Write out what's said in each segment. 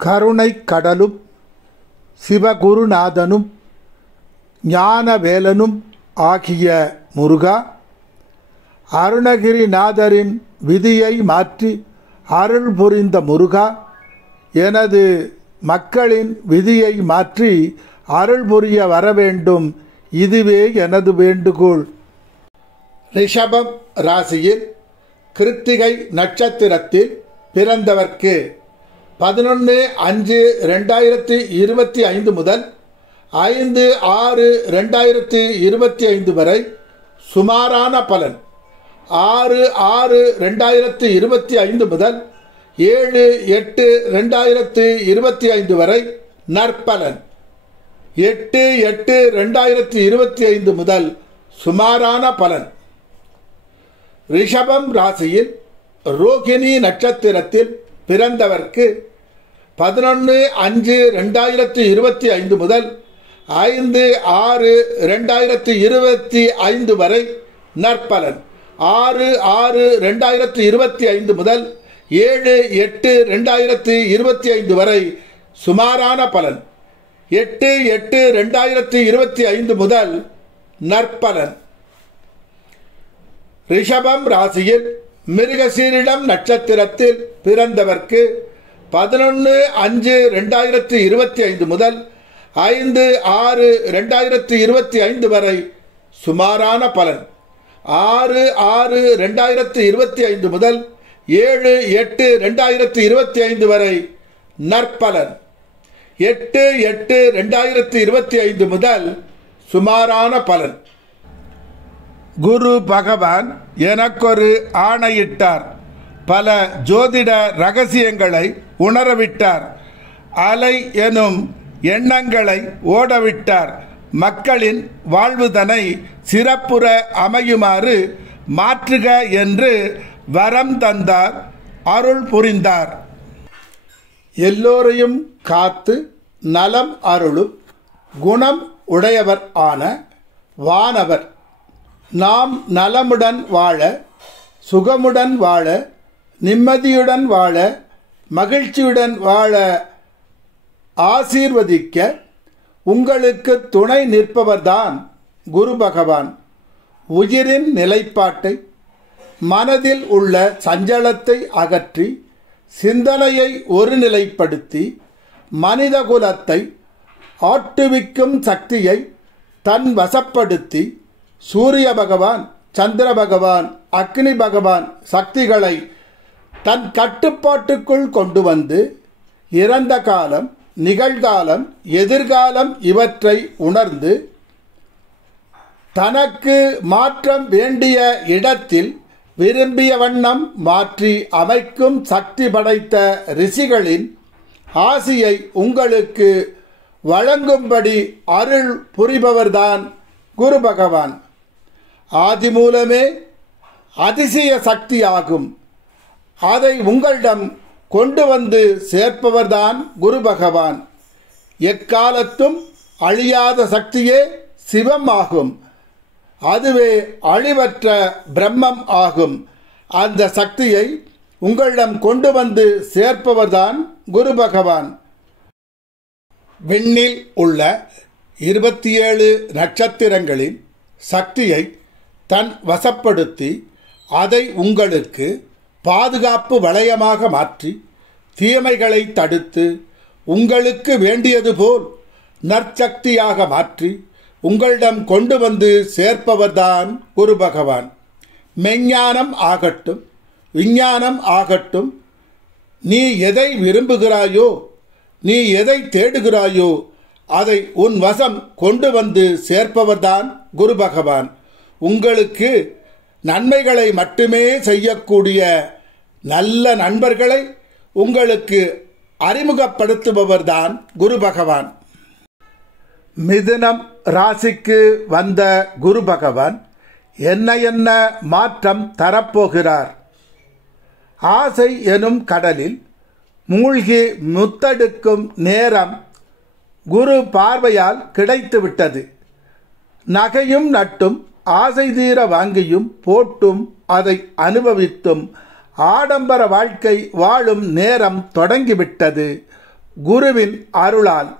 கருணை கடலும் சிவகுருநாதனும் ஞானவேலனும் ஆகிய முருகா, அருணகிரிநாதரின் விதியை மாற்றி அருள் புரிந்த முருகா, எனது மக்களின் விதியை மாற்றி அருள் புரிய வரவேண்டும், இதுவே எனது வேண்டுகோள். ரிஷபம் ராசியில் கிருத்திகை நட்சத்திரத்தில் பிறந்தவர்க்கு 11/5/2025 முதல் 5/6/2025 வரை சுமாரான பலன். 6/6/2025 முதல் 7/8/2025 வரை நற்பலன். 8/8/2025 முதல் சுமாரான பலன். ரிஷபம் ராசியில் ரோகிணி நட்சத்திரத்தில் பிறந்தவர்க்கு 11/5/2025 முதல் 5/6/2025 வரை நற்பலன். 6/6/2025 முதல் 7/8/2025 வரை சுமாரான பலன். 8/8/2025 முதல் நற்பலன். ரிஷபம் ராசியில் மிருகசீரிடம் நட்சத்திரத்தில் பிறந்தவர்க்கு 11/5/2025 முதல் 5/6/2025 வரை சுமாரான பலன். 6/6/2025 முதல் 7/8/2025 வரை நற்பலன். 8/8/2025 முதல் சுமாரான பலன். குரு பகவான் எனக்கொரு ஆணையிட்டார், பல ஜோதிட ரகசியங்களை உணரவிட்டார், அலை எனும் எண்ணங்களை ஓடவிட்டார், மக்களின் வாழ்வுதனை சிறப்புற அமையுமாறு மாற்றுக என்று வரம் தந்தார், அருள் புரிந்தார். எல்லோரையும் காத்து நலம் அருளும் குணம் உடையவர் ஆன வானவர் நாம் நலமுடன் வாழ, சுகமுடன் வாழ, நிம்மதியுடன் வாழ, மகிழ்ச்சியுடன் வாழ ஆசீர்வதிக்க உங்களுக்கு துணை நிற்பவர்தான் குரு பகவான். உயிரின் நிலைப்பாட்டை, மனதில் உள்ள சஞ்சலத்தை அகற்றி சிந்தனையை ஒருநிலைப்படுத்தி மனிதகுலத்தை ஆட்டுவிக்கும் சக்தியை தன் வசப்படுத்தி சூரிய பகவான், சந்திர பகவான், அக்னி பகவான் சக்திகளை தன் கட்டுப்பாட்டுக்குள் கொண்டு வந்து இறந்த காலம், நிகழ்காலம், எதிர்காலம் இவற்றை உணர்ந்து தனக்கு மாற்றம் வேண்டிய இடத்தில் விரும்பிய வண்ணம் மாற்றி அமைக்கும் சக்தி படைத்த ரிஷிகளின் ஆசியை உங்களுக்கு வழங்கும்படி அருள் புரிபவர்தான் குரு பகவான். ஆதி மூலமே அதிசய சக்தியாகும். அதை உங்களிடம் கொண்டு வந்து சேர்ப்பவர்தான் குரு பகவான். எக்காலத்தும் அழியாத சக்தியே சிவம் ஆகும். அதுவே அழிவற்ற பிரம்மம் ஆகும். அந்த சக்தியை உங்களிடம் கொண்டு வந்து சேர்ப்பவர்தான் குரு பகவான். விண்ணில் உள்ள 27 நட்சத்திரங்களின் சக்தியை தன் வசப்படுத்தி அதை உங்களுக்கு பாதுகாப்பு வளையமாக மாற்றி தீமைகளை தடுத்து உங்களுக்கு வேண்டியது போல் நற்சக்தியாக மாற்றி உங்களிடம் கொண்டு வந்து சேர்ப்பவர்தான் குரு பகவான். மெஞ்ஞானம் ஆகட்டும், விஞ்ஞானம் ஆகட்டும், நீ எதை விரும்புகிறாயோ, நீ எதை தேடுகிறாயோ அதை உன் வசம் கொண்டு வந்து சேர்ப்பவர்தான் குரு பகவான். உங்களுக்கு நன்மைகளை மட்டுமே செய்யக்கூடிய நல்ல நண்பர்களை உங்களுக்கு அறிமுகப்படுத்துபவர்தான் குரு பகவான். மிதுனம் ராசிக்கு வந்த குரு பகவான் என்ன மாற்றம் தரப்போகிறார்? ஆசை எனும் கடலில் மூழ்கி முத்தெடுக்கும் நேரம் குரு பார்வையால் கிடைத்துவிட்டது. நகையும் நட்டும் ஆசை தீர வாங்கியும் போட்டும் அதை அனுபவித்தும் ஆடம்பர வாழ்க்கை வாழும் நேரம் தொடங்கிவிட்டது. குருவின் அருளால்.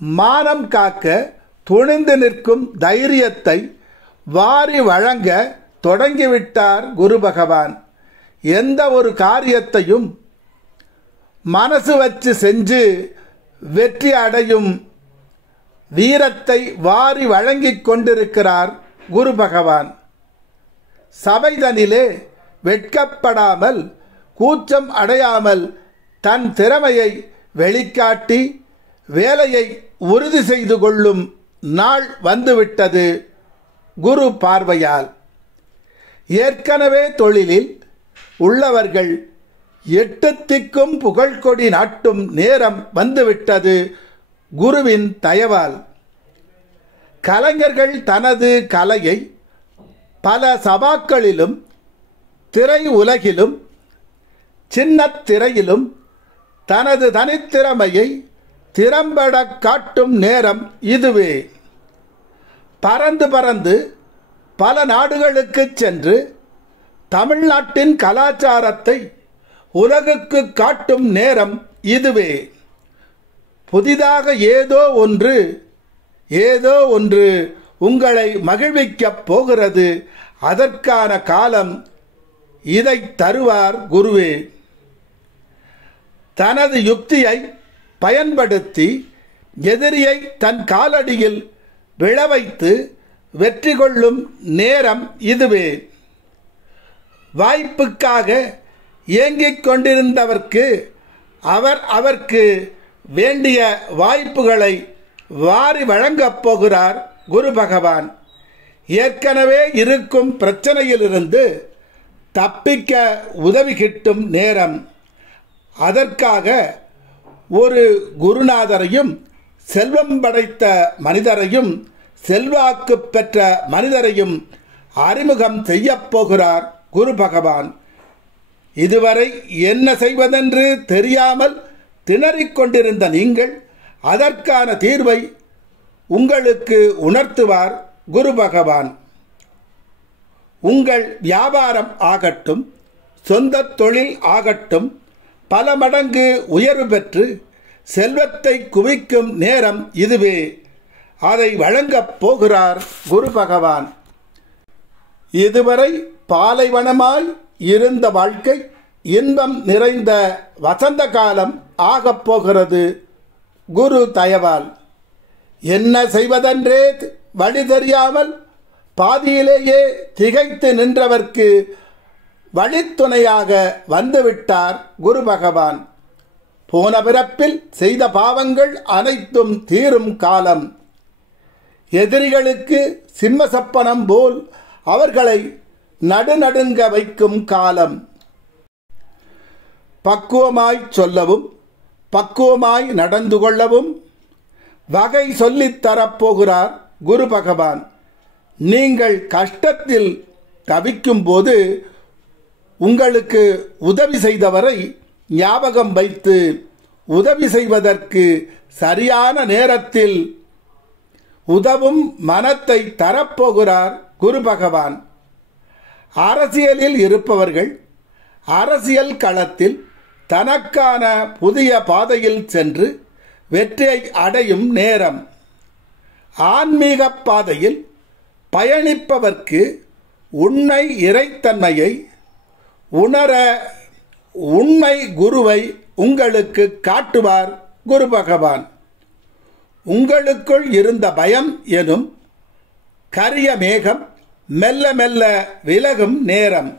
மானம் காக்க துணிந்து நிற்கும் தைரியத்தை வாரி வழங்க தொடங்கிவிட்டார் குரு பகவான். எந்த ஒரு காரியத்தையும் மனசு வச்சு செஞ்சு வெற்றி அடையும் வீரத்தை வாரி வழங்கிக் கொண்டிருக்கிறார் குரு பகவான். சபைதனிலே வெட்கப்படாமல் கூச்சம் அடையாமல் தன் திறமையை வெளிக்காட்டி வேலையை உறுதி செய்து கொள்ளும் நாள் வந்துவிட்டது குரு பார்வையால். ஏற்கனவே தொழிலில் உள்ளவர்கள் 8 திக்கும் புகழ்கொடி நாட்டும் நேரம் வந்துவிட்டது குருவின் தயவால். கலைஞர்கள் தனது கலையை பல சபாக்களிலும் திரை உலகிலும் சின்ன திரையிலும் தனது தனித்திறமையை திறம்பட காட்டும் நேரம் இதுவே. பறந்து பறந்து பல நாடுகளுக்கு சென்று தமிழ்நாட்டின் கலாச்சாரத்தை உலகுக்கு காட்டும் நேரம் இதுவே. புதிதாக ஏதோ ஒன்று உங்களை மகிழ்விக்கப் போகிறது. அதற்கான காலம் இதை தருவார் குருவே. தனது யுக்தியை பயன்படுத்தி எதிரியை தன் காலடியில் விழவைத்து வெற்றி கொள்ளும் நேரம் இதுவே. வாய்ப்புக்காக ஏங்கிக் கொண்டிருந்தவர்க்கு அவருக்கு வேண்டிய வாய்ப்புகளை வாரி வழங்கப் போகிறார் குரு பகவான். ஏற்கனவே இருக்கும் பிரச்சனையிலிருந்து தப்பிக்க உதவி கிட்டும் நேரம். அதற்காக ஒரு குருநாதரையும் செல்வம் படைத்த மனிதரையும் செல்வாக்கு பெற்ற மனிதரையும் அறிமுகம் செய்யப் போகிறார் குரு பகவான். இதுவரை என்ன செய்வதென்று தெரியாமல் திணறிக் கொண்டிருந்த நீங்கள் அதற்கான தீர்வை உங்களுக்கு உணர்த்துவார் குரு பகவான். உங்கள் வியாபாரம் ஆகட்டும், சொந்த தொழில் ஆகட்டும், பல மடங்கு உயர்வு பெற்று செல்வத்தை குவிக்கும் நேரம் இதுவே. அதை வழங்கப் போகிறார் குரு பகவான். இதுவரை பாலைவனமாய் இருந்த வாழ்க்கை இன்பம் நிறைந்த வசந்த காலம் ஆகப் போகிறது குரு தயவால். என்ன செய்வதென்றே வழி தெரியாமல் பாதியிலேயே திகைத்து நின்றவர்க்கு வழித்துணையாக வந்துவிட்டார் குரு பகவான். போன பிறப்பில் செய்த பாவங்கள் அனைத்தும் தீரும் காலம். எதிரிகளுக்கு சிம்ம சப்பனம் போல் அவர்களை நடுநடுங்க வைக்கும் காலம். பக்குவமாய் சொல்லவும் பக்குவமாய் நடந்து கொள்ளவும் வகை சொல்லித் தரப்போகிறார் குரு பகவான். நீங்கள் கஷ்டத்தில் தவிக்கும் போது உங்களுக்கு உதவி செய்தவரை ஞாபகம் வைத்து உதவி செய்வதற்கு சரியான நேரத்தில் உதவும் மனத்தை தரப்போகிறார் குரு பகவான். அரசியலில் இருப்பவர்கள் அரசியல் களத்தில் தனக்கான புதிய பாதையில் சென்று வெற்றியை அடையும் நேரம். ஆன்மீக பாதையில் பயணிப்பவர்க்கு உண்மை இறைத்தன்மையை உணர உண்மை குருவை உங்களுக்கு காட்டுவார் குரு பகவான். உங்களுக்குள் இருந்த பயம் எனும் கரிய மேகம் மெல்ல மெல்ல விலகும் நேரம்.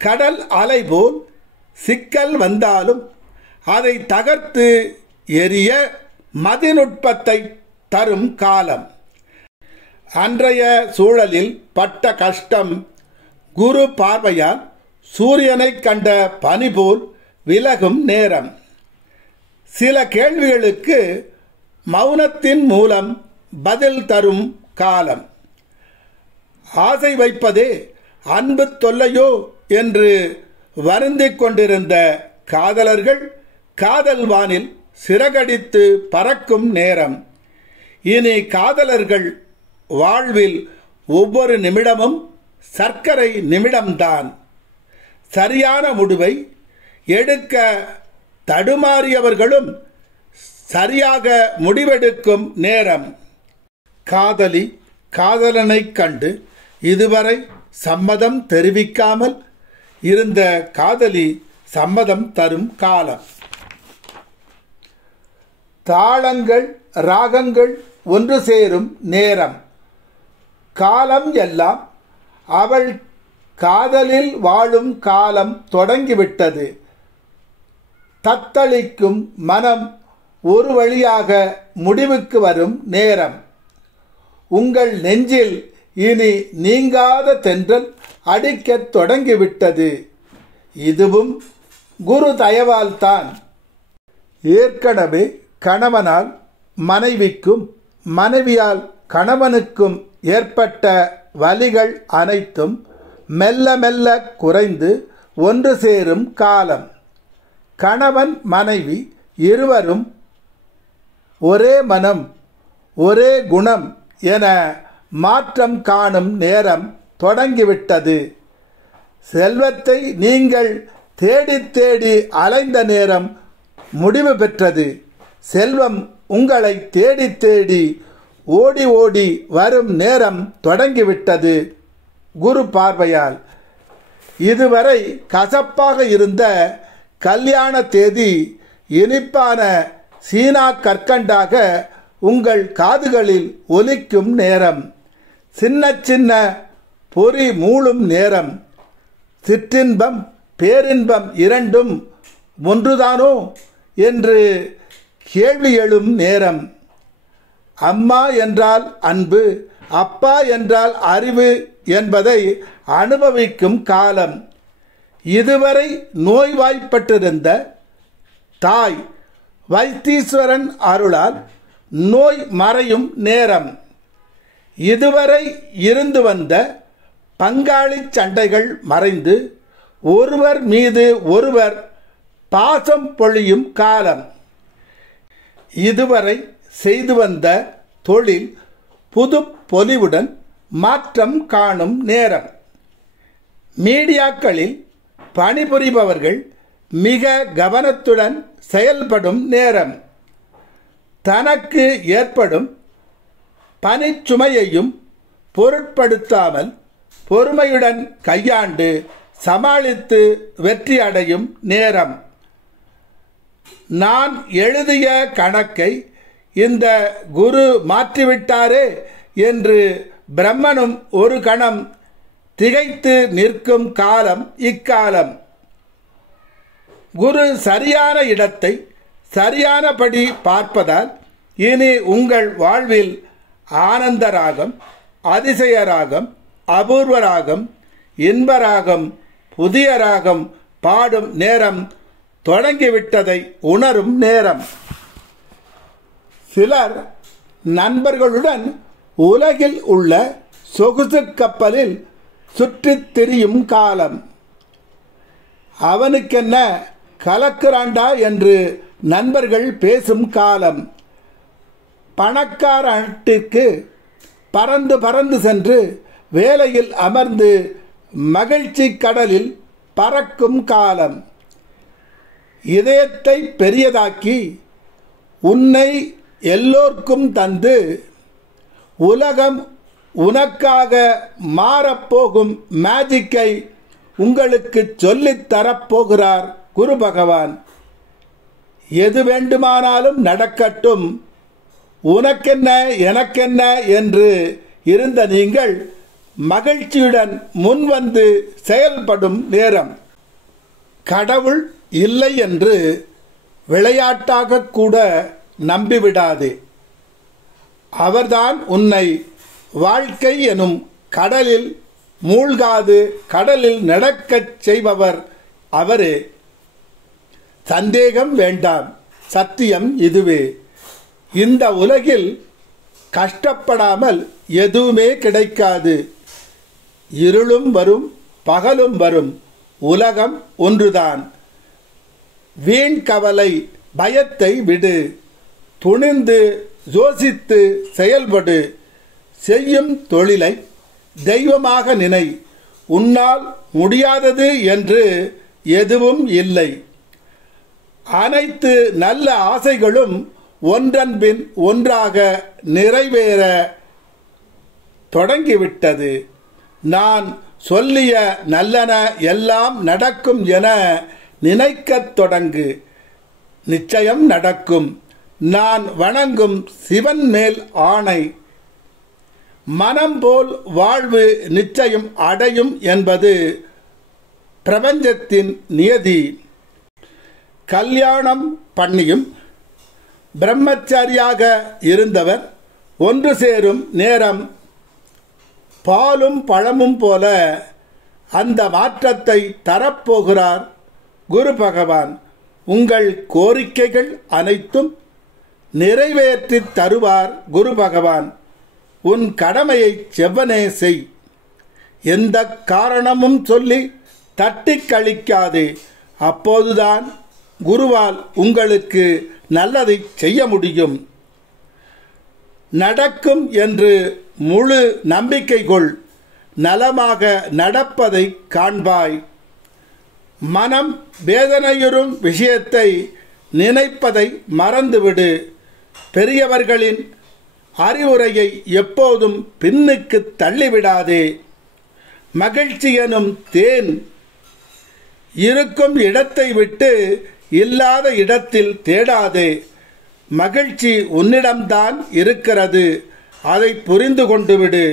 கடல் அலை போல் சிக்கல் வந்தாலும் அதை தகர்த்து எரிய மதிநுட்பத்தை தரும் காலம். அன்றைய சூழலில் பட்ட கஷ்டம் குரு பார்வையால் சூரியனை கண்ட பனி போல் விலகும் நேரம். சில கேள்விகளுக்கு மௌனத்தின் மூலம் பதில் தரும் காலம். ஆசை வைப்பதே அன்பு தொல்லையோ என்று வருந்திக் கொண்டிருந்த காதலர்கள் காதல் வானில் சிறகடித்து பறக்கும் நேரம். இனி காதலர்கள் வாழ்வில் ஒவ்வொரு நிமிடமும் சர்க்கரை நிமிடம்தான். சரியான முடிவை எடுக்க தடுமாறியவர்களும் சரியாக முடிவெடுக்கும் நேரம். காதலி காதலனைக் கண்டு இதுவரை சம்மதம் தெரிவிக்காமல் இருந்த காதலி சம்மதம் தரும் காலம். தாளங்கள் ராகங்கள் ஒன்று சேரும் நேரம். காலம் எல்லாம் அவள் காதலில் வாழும் காலம் தொடங்கிவிட்டது. தத்தளிக்கும் மனம் ஒரு வழியாக முடிவுக்கு வரும் நேரம். உங்கள் நெஞ்சில் இனி நீங்காத தென்றல் அடிக்கத் தொடங்கிவிட்டது. இதுவும் குரு தயவால்தான். ஏற்கனவே கணவனால் மனைவிக்கும் மனைவியால் கணவனுக்கும் ஏற்பட்ட வலிகள் அனைத்தும் மெல்ல மெல்ல குறைந்து ஒன்று சேரும் காலம். கணவன் மனைவி இருவரும் ஒரே மனம் ஒரே குணம் என மாற்றம் காணும் நேரம் தொடங்கிவிட்டது. செல்வத்தை நீங்கள் தேடி தேடி அலைந்த நேரம் முடிவு பெற்றது. செல்வம் உங்களை தேடி தேடி ஓடி ஓடி வரும் நேரம் தொடங்கிவிட்டது குரு பார்வையால். இதுவரை கசப்பாக இருந்த கல்யாண தேதி இனிப்பான சீனா கற்கண்டாக உங்கள் காதுகளில் ஒலிக்கும் நேரம். சின்ன சின்ன பொறி மூளும் நேரம். சிற்றின்பம் பேரின்பம் இரண்டும் ஒன்றுதானோ என்று கேள்வி எழும் நேரம். அம்மா என்றால் அன்பு, அப்பா என்றால் அறிவு என்பதை அனுபவிக்கும் காலம். இதுவரை நோய்வாய்ப்பட்டிருந்த தாய் வைத்தீஸ்வரன் அருளால் நோய் மறையும் நேரம். இதுவரை இருந்து வந்த பங்காளி சண்டைகள் மறைந்து ஒருவர் மீது ஒருவர் பாசம் பொழியும் காலம். இதுவரை செய்து வந்த தொழில் புது பொலிவுடன் மாற்றம் காணும் நேரம். மீடியாக்களில் பணிபுரிபவர்கள் மிக கவனத்துடன் செயல்படும் நேரம். தனக்கு ஏற்படும் பணிச்சுமையையும் பொருட்படுத்தாமல் பொறுமையுடன் கையாண்டு சமாளித்து வெற்றி அடையும் நேரம். நான் எழுதிய கணக்கை இந்த குரு மாற்றிவிட்டாரே என்று பிரம்மனும் ஒரு கணம் திகைத்து நிற்கும் காலம் இக்காலம். குரு சரியான இடத்தை சரியானபடி பார்ப்பதால் இனி உங்கள் வாழ்வில் ஆனந்த ராகம், அதிசய ராகம், அபூர்வ ராகம், இன்ப ராகம், புதிய ராகம் பாடும் நேரம் தொடங்கிவிட்டதை உணரும் நேரம். சிலர் நண்பர்களுடன் உலகில் உள்ள சொகுசு கப்பலில் சுற்றித் திரியும் காலம். அவனுக்கென்ன கலக்குறாண்டா என்று நண்பர்கள் பேசும் காலம். பணக்காரட்டிற்கு பறந்து பறந்து சென்று வேலையில் அமர்ந்து மகிழ்ச்சி கடலில் பறக்கும் காலம். இதயத்தை பெரியதாக்கி உன்னை எல்லோர்க்கும் தந்து உலகம் உனக்காக மாறப்போகும் மேஜிக்கை உங்களுக்கு சொல்லித் தரப்போகிறார் குரு பகவான். எது வேண்டுமானாலும் நடக்கட்டும், உனக்கென்ன எனக்கென்ன என்று இருந்த நீங்கள் மகிழ்ச்சியுடன் முன்வந்து செயல்படும் நேரம். கடவுள் இல்லை என்று விளையாட்டாக கூட நம்பிவிடாதே. அவர்தான் உன்னை வாழ்க்கை எனும் கடலில் மூழ்காது கடலில் நடக்கச் செய்பவர் அவரே. சந்தேகம் வேண்டாம், சத்தியம் இதுவே. இந்த உலகில் கஷ்டப்படாமல் எதுவுமே கிடைக்காது. இருளும் வரும் பகலும் வரும், உலகம் ஒன்றுதான். வீண் கவலை பயத்தை விடு, துணிந்து யோசித்து செயல்படு. செய்யும் தொழிலை தெய்வமாக நினை. உன்னால் முடியாதது என்று எதுவும் இல்லை. அனைத்து நல்ல ஆசைகளும் ஒன்றன்பின் ஒன்றாக நிறைவேற தொடங்கிவிட்டது. நான் சொல்லிய நல்லன எல்லாம் நடக்கும் என நினைக்கத் தொடங்கு. நிச்சயம் நடக்கும். நான் வணங்கும் சிவன் மேல் ஆணை. மனம் போல் வாழ்வு நிச்சயம் அடையும் என்பது பிரபஞ்சத்தின் நியதி. கல்யாணம் பண்ணியும் பிரம்மச்சாரியாக இருந்தவர் ஒன்று சேரும் நேரம் பாலும் பழமும் போல அந்த மாற்றத்தை தரப்போகிறார் குரு பகவான். உங்கள் கோரிக்கைகள் அனைத்தும் நிறைவேற்றி தருவார் குரு பகவான். உன் கடமையை செவ்வனே செய். எந்த காரணமும் சொல்லி தட்டி கழிக்காதே. அப்போதுதான் குருவால் உங்களுக்கு நல்லதை செய்ய முடியும். நடக்கும் என்று முழு நம்பிக்கை கொள். நலமாக நடப்பதை காண்பாய். மனம் வேதனையுறும் விஷயத்தை நினைப்பதை மறந்துவிடு. பெரியவர்களின் அறிவுரையை எப்போதும் பின்னுக்கு தள்ளிவிடாதே. மகிழ்ச்சி எனும் தேன் இருக்கும் இடத்தை விட்டு இல்லாத இடத்தில் தேடாதே. மகிழ்ச்சி உன்னிடம்தான் இருக்கிறது. அதை புரிந்து கொண்டு விடு.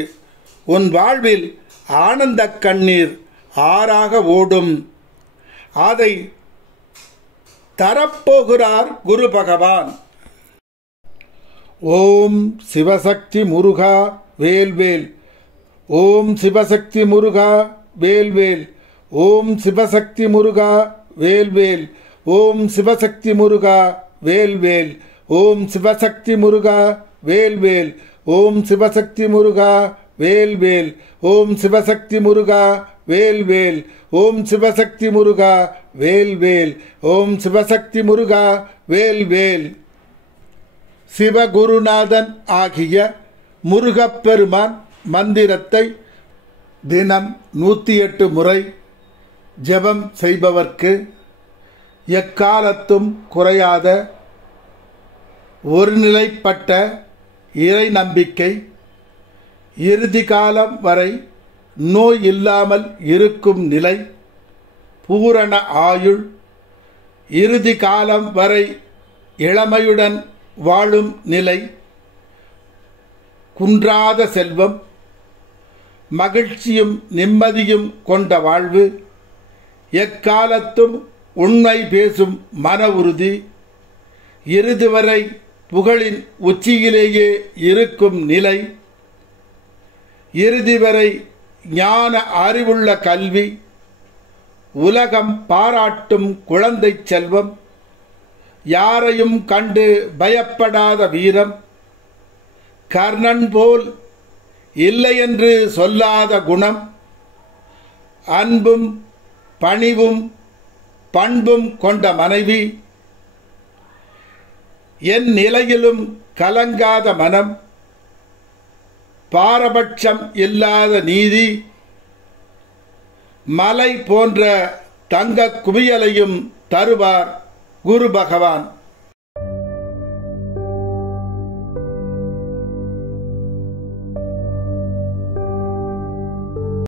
உன் வாழ்வில் ஆனந்த கண்ணீர் ஆறாக ஓடும். அதை தரப்போகிறார் குரு பகவான். ஓம் சிவசக்தி முருகா வேல்வேல். ஓம் சிவசக்தி முருகா வேல்வேல். ஓம் சிவசக்தி முருகா வேல்வேல். ஓம் சிவசக்தி முருகா வேல்வேல். ஓம் சிவசக்தி முருகா வேல்வேல். ஓம் சிவசக்தி முருகா வேல்வேல். ஓம் சிவசக்தி முருகா வேல்வேல். ஓம் சிவசக்தி முருகா வேல்வேல். ஓம் சிவசக்தி முருகா வேல்வேல். சிவகுருநாதன் ஆகிய முருகப்பெருமான் மந்திரத்தை தினம் 108 முறை ஜெபம் செய்பவர்க்கு எக்காலத்தும் குறையாத ஒருநிலைப்பட்ட இறை நம்பிக்கை, இறுதி காலம் வரை நோய் இல்லாமல் இருக்கும் நிலை, பூரண ஆயுள், இறுதி காலம் வரை இளமையுடன் வாழும் நிலை, குன்றாத செல்வம், மகிழ்ச்சியும் நிம்மதியும் கொண்ட வாழ்வு, எக்காலத்தும் உண்மை பேசும் மன உறுதி, இறுதி வரை புகழின் உச்சியிலேயே இருக்கும் நிலை, இறுதி வரை ஞான அறிவுள்ள கல்வி, உலகம் பாராட்டும் குழந்தை செல்வம், யாரையும் கண்டு பயப்படாத வீரம், கர்ணன் போல் இல்லை என்று சொல்லாத குணம், அன்பும் பணிவும் பண்பும் கொண்ட மனைவி, என் நிலையிலும் கலங்காத மனம், பாரபட்சம் இல்லாத நீதி, மலை போன்ற தங்க குவியலையும் தருவார் குரு பகவான்.